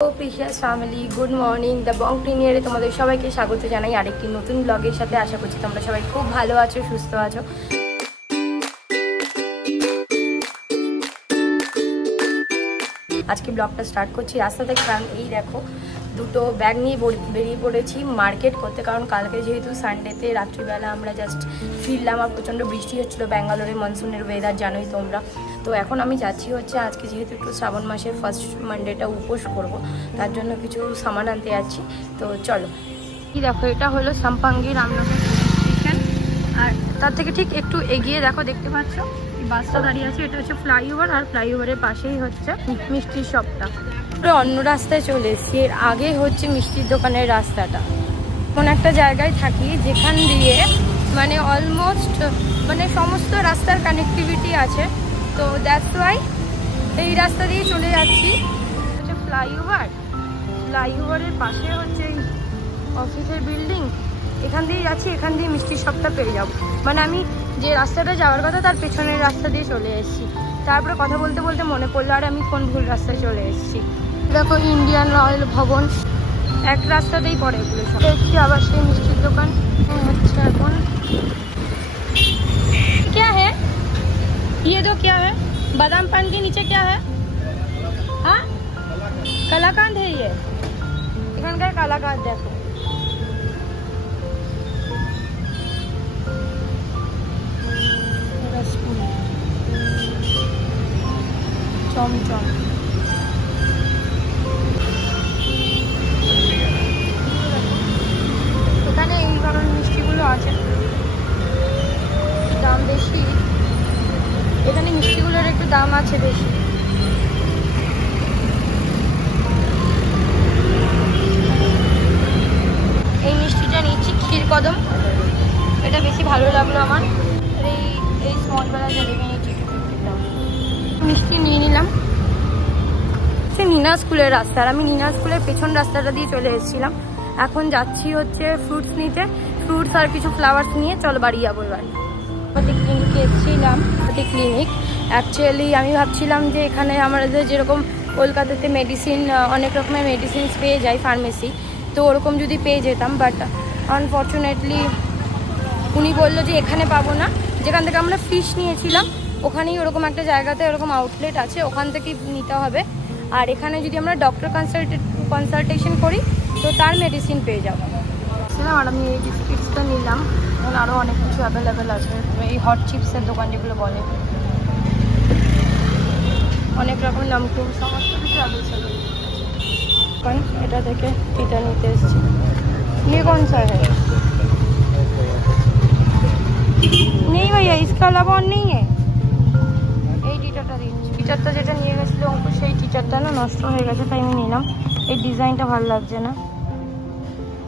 পিশাস family good morning the Bong প্রিমিয়ারে তোমাদের সবাইকে স্বাগত জানাই আরেকটি নতুন ব্লগের সাথে। আশা করছি তোমরা সবাই খুব ভালো আছো, সুস্থ আছো। আজকে ব্লগটা স্টার্ট করছি রাস্তা থেকে, কারণ এই দেখো দুটো ব্যাগ নিয়ে বেরিয়ে পড়েছি মার্কেট করতে। কারণ কালকে যেহেতু সানডেতে রাত্রিবেলা আমরা জাস্ট ফিরলাম আর প্রচণ্ড বৃষ্টি হচ্ছিলো, ব্যাঙ্গালোরে মনসুনের ওয়েদার জানোই তোমরা। তো এখন আমি যাচ্ছি হচ্ছে আজকে যেহেতু একটু শ্রাবণ মাসের ফার্স্ট মানডেটা উপোস করব, তার জন্য কিছু সামান আনতে যাচ্ছি। তো চলো, কি দেখো এটা হলো সাম্পাঙ্গি রামনগর স্টেশন, আর তার থেকে ঠিক একটু এগিয়ে দেখো দেখতে পাচ্ছ বাসটা দাঁড়িয়ে আছে। এটা হচ্ছে ফ্লাইওভার, আর ফ্লাইওভারের পাশেই হচ্ছে মিষ্টির শপটা। অন্য রাস্তায় চলে এসেছি, এর আগে হচ্ছে মিষ্টির দোকানের রাস্তাটা। কোন একটা জায়গায় থাকি যেখান দিয়ে মানে অলমোস্ট মানে সমস্ত রাস্তার কানেক্টিভিটি আছে, তো দ্যাটস ওয়াই এই রাস্তা দিয়ে চলে যাচ্ছি। হচ্ছে ফ্লাইওভারের পাশে হচ্ছে এই অফিসের বিল্ডিং, এখান দিয়ে যাচ্ছি, এখান দিয়ে মিষ্টির শপটা পেয়ে যাবো। মানে আমি যে রাস্তাটা যাওয়ার কথা তার পেছনের রাস্তা দিয়ে চলে এসেছি। তারপরে কথা বলতে বলতে মনে পড়লো আর আমি কোন ভুল রাস্তায় চলে এসেছি। দেখো ইন্ডিয়ান অয়েল ভবন এক রাস্তাতেই পড়ে, এগুলো সব দেখছি। আবার সেই মিষ্টির দোকান হচ্ছে এখন। क्या है ये दो, क्या है बादाम पान के नीचे क्या है? हाँ कलाकांद है ये, এখানকার কালাকাঁদ দেখো। চমচম এখানে এই ধরনের মিষ্টিগুলো আছে, দাম বেশি। এখানে মিষ্টিগুলোর একটু দাম আছে বেশি। এই মিষ্টিটা নিচ্ছি ক্ষীর কদম, এটা বেশি ভালো লাগলো আমার। এই স্মল বেলা জলেবি নিচ্ছি 250 টাকা। মিষ্টি নিয়ে নিলাম। সে নিনা স্কুলের রাস্তা, আর আমি নিনা স্কুলের পেছন রাস্তাটা দিয়ে চলে এসেছিলাম। এখন যাচ্ছি হচ্ছে ফ্রুটস নিতে, ফ্রুটস আর কিছু ফ্লাওয়ার্স নিয়ে চলো বাড়ি যাবো এবার। ক্লিনিকে এসেছিলাম, ক্লিনিক অ্যাকচুয়ালি আমি ভাবছিলাম যে এখানে আমাদের যেরকম কলকাতাতে মেডিসিন অনেক রকমের মেডিসিনস পেয়ে যায় ফার্মেসি, তো ওরকম যদি পেয়ে যেতাম, বাট আনফর্চুনেটলি উনি বললো যে এখানে পাবো না। যেখান থেকে আমরা ফিশ নিয়েছিলাম ওখানেই ওরকম একটা জায়গাতে ওরকম আউটলেট আছে, ওখান থেকেই নিতে হবে। আর এখানে যদি আমরা ডক্টর কনসালটেশন করি তো তার মেডিসিন পেয়ে যাবো। আর আমি এই বিস্কিটসটা নিলাম, এখন আরও অনেক কিছু অ্যাভেলেবেল আছে। এই হট চিপসের দোকান যেগুলো বলে, অনেক রকম নামকিন সমস্ত কিছু অ্যাভেলেবেল। এটা থেকে এটা নিতে এসেছি। ये कौन सा है? नहीं भैया इसका अलावा और नहीं है। এই টিচারটা দিচ্ছি, টিচারটা যেটা নিয়ে গেছিলো অঙ্কুর, সেই টিচারটা না নষ্ট হয়ে গেছে, তাই আমি নিলাম। এই ডিজাইনটা ভালো লাগছে না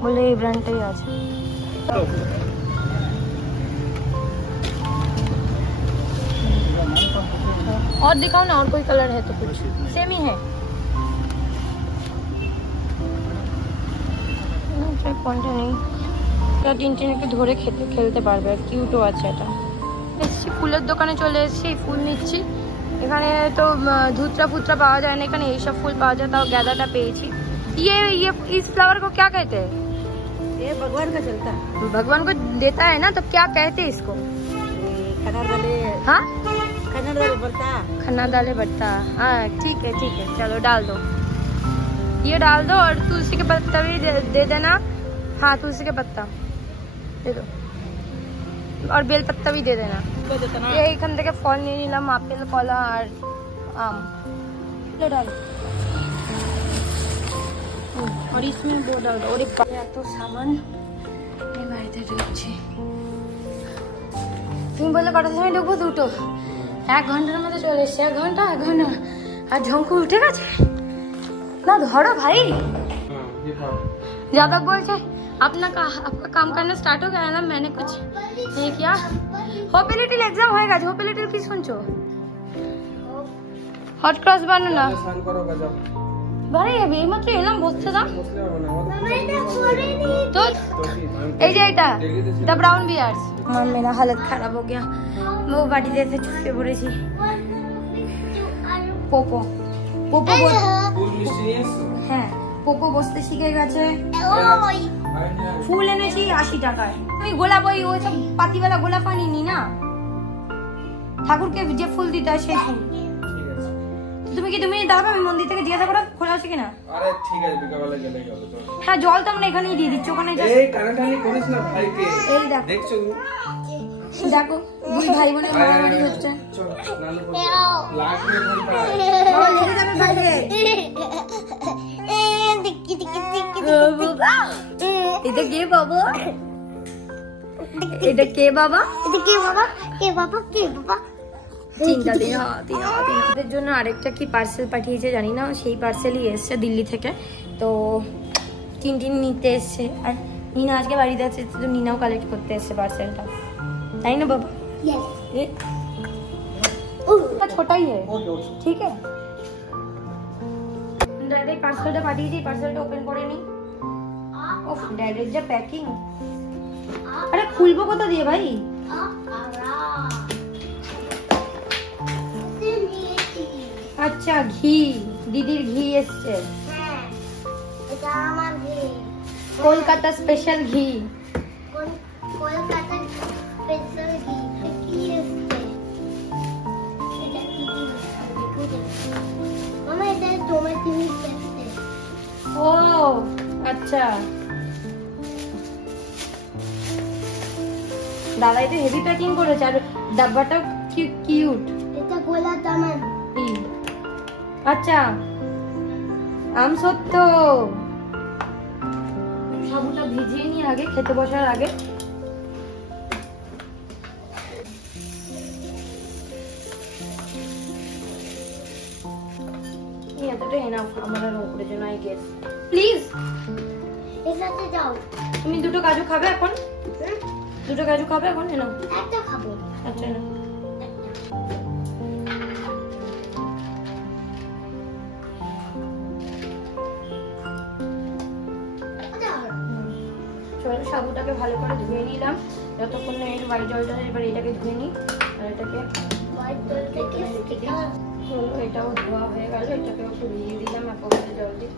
বলে এই ব্র্যান্ডটাই আছে। और दिखाओ ना, और कोई कलर है तो कुछ सेम ही है। কোনটা নেই, এটা টিনটিনকে ধরে খেলতে পারবে, আর কিউটও আছে এটা। এসছি ফুলের দোকানে চলে এসেছি, ফুল নিচ্ছি। এখানে তো ধুতরা ফুতরা পাওয়া যায় না, এখানে এইসব ফুল পাওয়া যায়, তাও গাঁদাটা পেয়েছি। ये इस फ्लावर को क्या कहते हैं? ये भगवान का चलता है, भगवान को देता है ना, तो क्या कहते हैं इसको? हाँ खन्ना डाले बढ़ता। हाँ ठीक है चलो डाल दो, ये डाल दो। और तुलसी के पत्ता भी दे देना। हाँ तुलसी के पत्ता दे दो, और बेल पत्ता भी दे देना। ये এখান থেকে ফল নিয়ে নিলাম, আপেল কলা আর আম डालो। और इसमें वो डाल दो। और এত সামান এই বাড়িতে ঢুকছি। তুমি বললে কটার সময় ঢুকবো? 2টো। 1 ঘন্টার মধ্যে চলে এসছে। 1 ঘন্টা আর ঝঙ্কু উঠে গেছে না। ধরো ভাই, ज्यादा बोलছে। आपका काम करना स्टार्ट हो गया ना, मैंने कुछ नहीं किया। হোপিলিটির এক্সাম হয়ে গেছে। হোপিলিটির কি শুনছো? হট ক্রস বানানো না ভাই, এই মাত্র এলাম, বসতে দাও তো। এই যে এটা ব্রাউন বিয়ার্স। আমার মেরা হালত খারাপ हो गया, वो বাড়িতে এসে চুপে পড়েছি। পোপো পোপো হ্যাঁ পোকো বসতে শিখে গেছে। ফুল এনেছি 80 টাকায়। আমি গোলাপ ওই সব পাতিওয়ালা গোলাপ আনিনি না, ঠাকুরকে যে ফুল দিতে হয় সেই ফুল। তুমি কি 2 মিনিট দাঁড়াবে, আমি মন্দির থেকে জিজ্ঞাসা করো খোলা আছে কিনা। আরে ঠিক আছে, বিকালে গেলেই হবে। হ্যাঁ জল তো আমরা এখানেই দিয়ে দিচ্ছি, ওখানে এই কানাটানি করিস না ভাইকে। এই দেখছো দেখো 2 ভাই বোনের মারামারি হচ্ছে। চল নানু বল লাগবে বলবা বাবা লেগে যাবে ভাইকে। এটা কে বাবা? এটা কে বাবা? এটা কে বাবা? কে বাবা? কে বাবা? চিন্তা দিনের জন্য আরেকটা কি পার্সেল পাঠিয়েছে জানি না, সেই পার্সেলই এসছে দিল্লি থেকে। তো টিনটিন নিতে এসছে, আর নিনা আজকে বাড়িতে আছে, তো নিনাও কালেক্ট করতে এসছে পার্সেলটা, তাই না বাবা? ছোটাই ঠিক আছে। ড্যাডের পার্সেলটা পাঠিয়েছি, পার্সেলটা ওপেন করে নি। ও ড্যাডের যা প্যাকিং, আরে খুলবো কোথা দিয়ে ভাই? আচ্ছা ঘি, দিদির ঘি এসছে। হ্যাঁ এটা আমার ঘি, কলকাতা স্পেশাল ঘি। কলকাতা স্পেশাল ঘি। কি এসছে? এটা কি মামা? এটা টমেটো এসছে। ও আচ্ছা দাদা এটা হেভি প্যাকিং করেছে, আর ডাব্বাটা কি কিউট। এটা গোলা দামান। আচ্ছা আম সত্য। সাবুটা ভিজিয়ে নিয়ে আগে খেতে বসার আগে। এতটা এনাফ আমার আর উপরে জন্য আই গেস। প্লিজ এটাতে যাও। তুমি 2টো কাজু খাবে এখন? 2টো কাজু খাবে এখন? এনো একটা খাবো। আচ্ছা না চলো সাবুটাকে ভালো করে ধুয়ে নিলাম যতক্ষণ না এর হোয়াইট জলটা, এবার এটাকে ধুয়ে নিই। আর এটাকে হোয়াইট জল থেকে এটাও ধোয়া হয়ে গেল, এটাকে একটু ভিজিয়ে দিলাম এক পকেটে জল দিয়ে।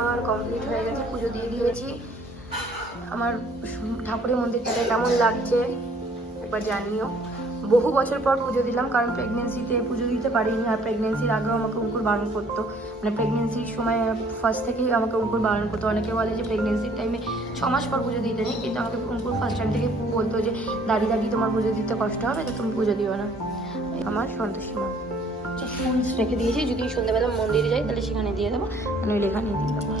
আমার কমপ্লিট হয়ে গেছে, পুজো দিয়ে দিয়েছি। আমার ঠাকুরের মন্দিরটাতে কেমন লাগছে একবার জানিও। বহু বছর পর পুজো দিলাম, কারণ প্রেগনেন্সিতে পুজো দিতে পারিনি, আর প্রেগনেন্সির আগেও আমাকে অঙ্কুর বারণ করতো, মানে প্রেগনেন্সির সময় ফার্স্ট থেকেই আমাকে অঙ্কুর বারণ করতো। অনেকে বলে যে প্রেগনেন্সির টাইমে 6 মাস পর পুজো দিতে নেই, কিন্তু আমাকে অঙ্কুর ফার্স্ট টাইম থেকে বলতো যে দাঁড়িয়ে তোমার পুজো দিতে কষ্ট হবে, তো তুমি পুজো দিও না। আমার সন্তোষী মা ফুলস রেখে দিয়েছি, যদি সন্ধ্যাবেলা মন্দিরে যাই তাহলে সেখানে দিয়ে দেবো, নইলে এখানে দিয়ে দেবো।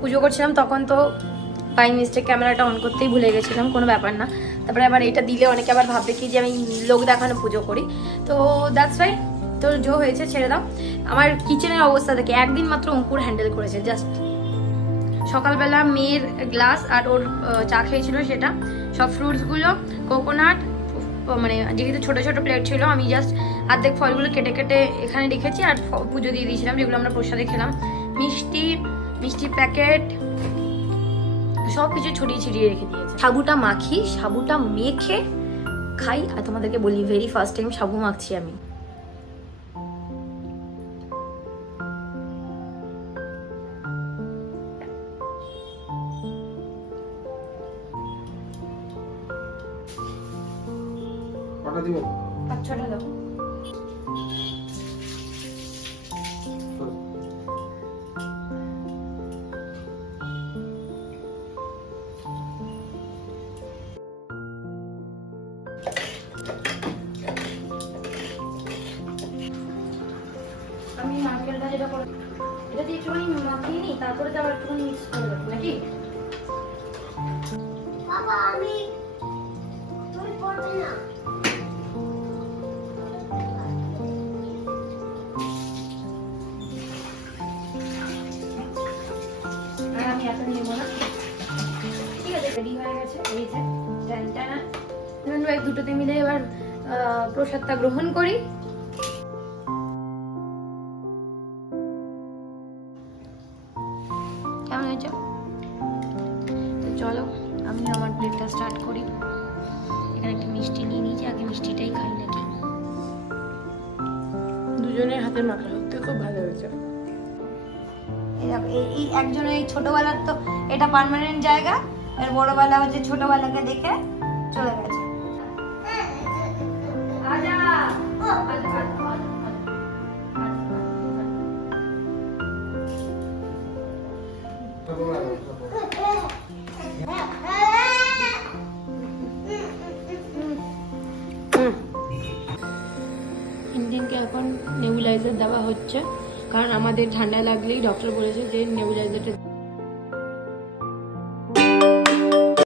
পুজো করছিলাম তখন তো বাই মিস্টেক ক্যামেরাটা অন করতেই ভুলে গেছিলাম, কোনো ব্যাপার না। তারপরে আবার এটা দিলে অনেকে আবার ভাববে কি যে আমি লোক দেখানো পুজো করি, তো দ্যাটস রাইট। তো যো হয়েছে ছেড়ে দাও। আমার কিচেনের অবস্থা দেখে একদিন মাত্র অঙ্কুর হ্যান্ডেল করেছে, জাস্ট সকালবেলা মেয়ের গ্লাস আর ওর চা খেয়েছিল, সেটা সব ফ্রুটসগুলো কোকোনাট, মানে যেহেতু ছোটো ছোটো প্লেট ছিল, আমি জাস্ট অর্ধেক ফলগুলো কেটে কেটে এখানে রেখেছি আর পুজো দিয়ে দিয়েছিলাম, যেগুলো আমরা প্রসাদে খেলাম। মিষ্টির প্যাকেট সব কিছু ছড়িয়ে ছিটিয়ে রেখে দিয়েছি। সাবুটা মাখি, সাবুটা মেখে খাই। আর তোমাদেরকে বলি, ভেরি ফার্স্ট টাইম সাবু মাখছি আমি। কটা দিব? 5-6টা দাও। আমি নারকেলটা যেটা করে এটা দিয়ে একটুখানি মাখিয়ে নিই, তারপরে তো আবার একটুখানি মিক্স করে দেবো নাকি? বাবা তুমি পড়বে না। আর আমি এত নেবো না, ঠিক আছে? রেডি হয়ে গেছে, এই যে টানা দুটোতে মিলে এবার প্রসাদটা গ্রহণ করি। কেমন হয়েছে? তো চলো আমি আমার প্লেটটা স্টার্ট করি। এখানে একটা মিষ্টি নিয়ে নিয়েছি, আগে মিষ্টিটাই খাই নাকি। দুজনের হাতে মাখা সত্যি খুব ভালো হয়েছে। এই একজনের এই ছোটবেলার তো এটা পার্মানেন্ট জায়গা, এর বড়বেলা হচ্ছে ছোটবেলাকে দেখে চলে গেছে। ইন্ডিয়ানকে এখন নেবুলাইজার দেওয়া হচ্ছে, কারণ আমাদের ঠান্ডা লাগলেই ডক্টর বলেছে যে নেবুলাইজারটা